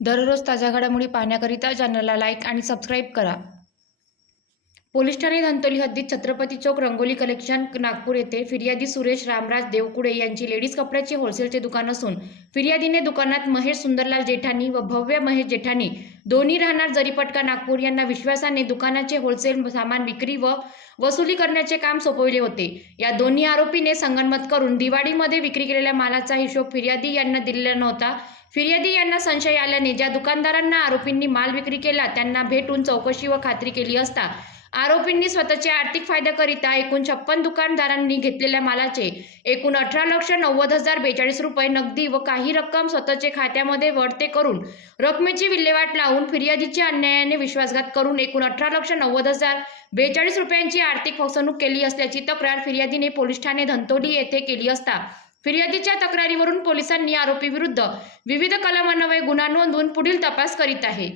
दररोज ताज्या घडामोडी पाहण्याकरिता चॅनलला लाईक आणि सबस्क्राईब करा. पोलीस ठाणे धंतोली हद्दीत छत्रपती चौक रंगोली कलेक्शन नागपूर येथे फिर्यादी सुरेश रामराज देवकुडे यांची लेडीज कपड्याचे होलसेलचे दुकान असून फिर्यादीने दुकानात महेश सुंदरलाल जेठानी व भव्य महेश जेठानी दोन्ही राहणार जरीपटका नागपूर यांना विश्वासाने दुकानाचे होलसेल सामान विक्री व वसुली करण्याचे काम सोपविले होते. या दोन्ही आरोपीने संगनमत करून दिवाळीमध्ये विक्री केलेल्या मालाचा हिशोब फिर्यादी यांना दिलेला नव्हता. फिर्यादी यांना संशय आल्याने ज्या दुकानदारांना आरोपींनी माल विक्री केला त्यांना भेटून चौकशी व खात्री केली असता आरोपींनी स्वतःचे आर्थिक फायद्याकरिता एकूण छप्पन दुकानदारांनी घेतलेल्या मालाचे एकूण अठरा लक्ष नव्वद हजार बेचाळीस रुपये नगदी व काही रक्कम स्वतःचे खात्यामध्ये वळते करून रकमेची विल्हेवाट लावून फिर्यादीच्या अन्यायाने विश्वासघात करून एकूण अठरा लक्ष नव्वद हजार बेचाळीस रुपयांची आर्थिक फसवणूक केली असल्याची तक्रार फिर्यादीने पोलीस ठाणे धंतोली येथे केली असता. फिर्यादीच्या तक्रारीवरून पोलिसांनी आरोपीविरुद्ध विविध कलमान्वये गुन्हा नोंदवून पुढील तपास करीत आहे.